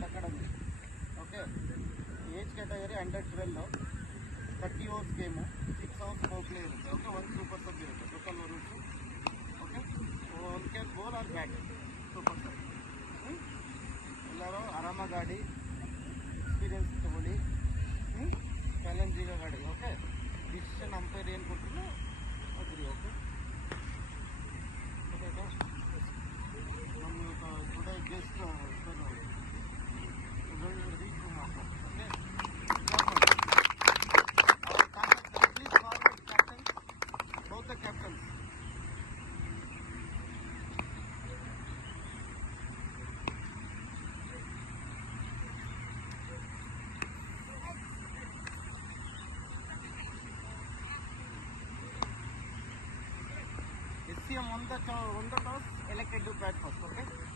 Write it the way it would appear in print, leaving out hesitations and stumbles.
Cricket Academy. Okay. Age category under 12 now. 30 overs game, 6 hours per player. Okay, 1 super sub iರುತ್ತೆ total overs. Okay, one can bowl or bat super sub. ಎಲ್ಲರೂ ಆರಾಮಾಗಿ ಆಡಿ experience ತಗೊಳ್ಳಿ. Challenging ಆಡಿ. Okay, decision umpire ಏನು ಕೊಡ್ತೀನೋ ಅದ್ರಿ. Okay, ಗೊತ್ತಾಯ್ತಾ? ನಮ್ಮ today guest reach ಮಾಡು. Okay, the captains. SCM on the toss elected to bat first. Okay.